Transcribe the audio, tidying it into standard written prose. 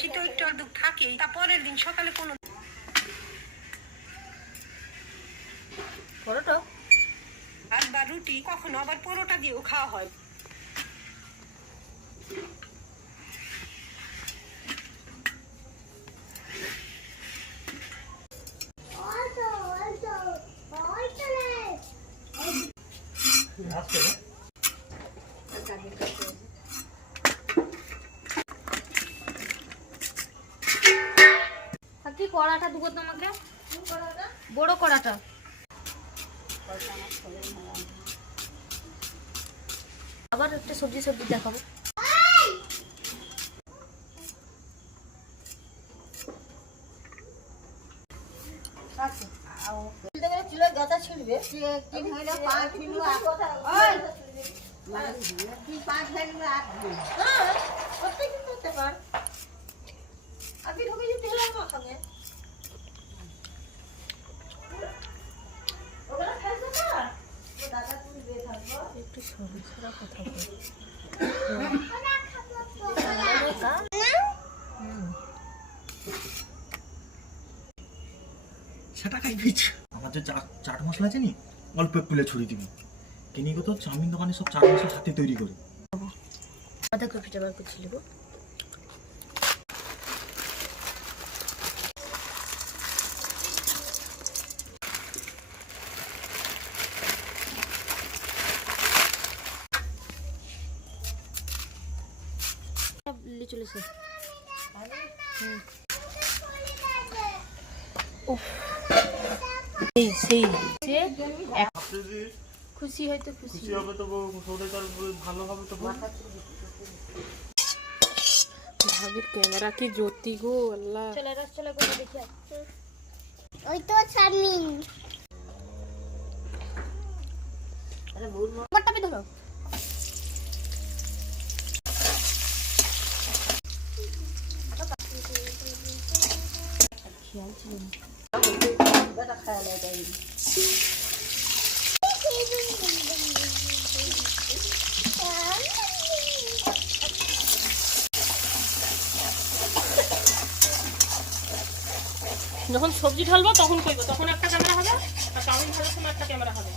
শীত একটু অর্ধ থাকেই, তারপরের দিন সকালে কোনো পরোটা ভাত বা রুটি, কখনো আবার পরোটা দিয়েও খাওয়া হয়। কি কড়াটা দুগো তোমাকে, বড় কড়াটা। আবার একটা সবজি দেখাবো। চুলের গাছা ছিড়বে একটু সরু সরা কথা বল। সেটা খাইবি। আমার যে চাট মশলা আছে নি, অল্প একটু ছড়িয়ে দিবি। কিনি গো তো চাউমিন দোকানে সব চাট মশলা হাতে তৈরি করে। বাঁধাকপিটা বার করছিল গো। চলেছে খুশি হয়তো খুশি হবে তো ভালো হবে তো। ভাবির ক্যামেরা কি জ্যোতি গো আল্লাহ। চলে রাস চলে করে দেখি। ওই তো চাউমিন। আরে ভুল মোটটা পে ধরো। খেয়াল ছিল না। বেটা খায় না যাই। যখন সবজি ঢালবো তখন কইবো, তখন একটা ক্যামেরা হবে আর চাউমিন ঢালার সময় একটা ক্যামেরা হবে।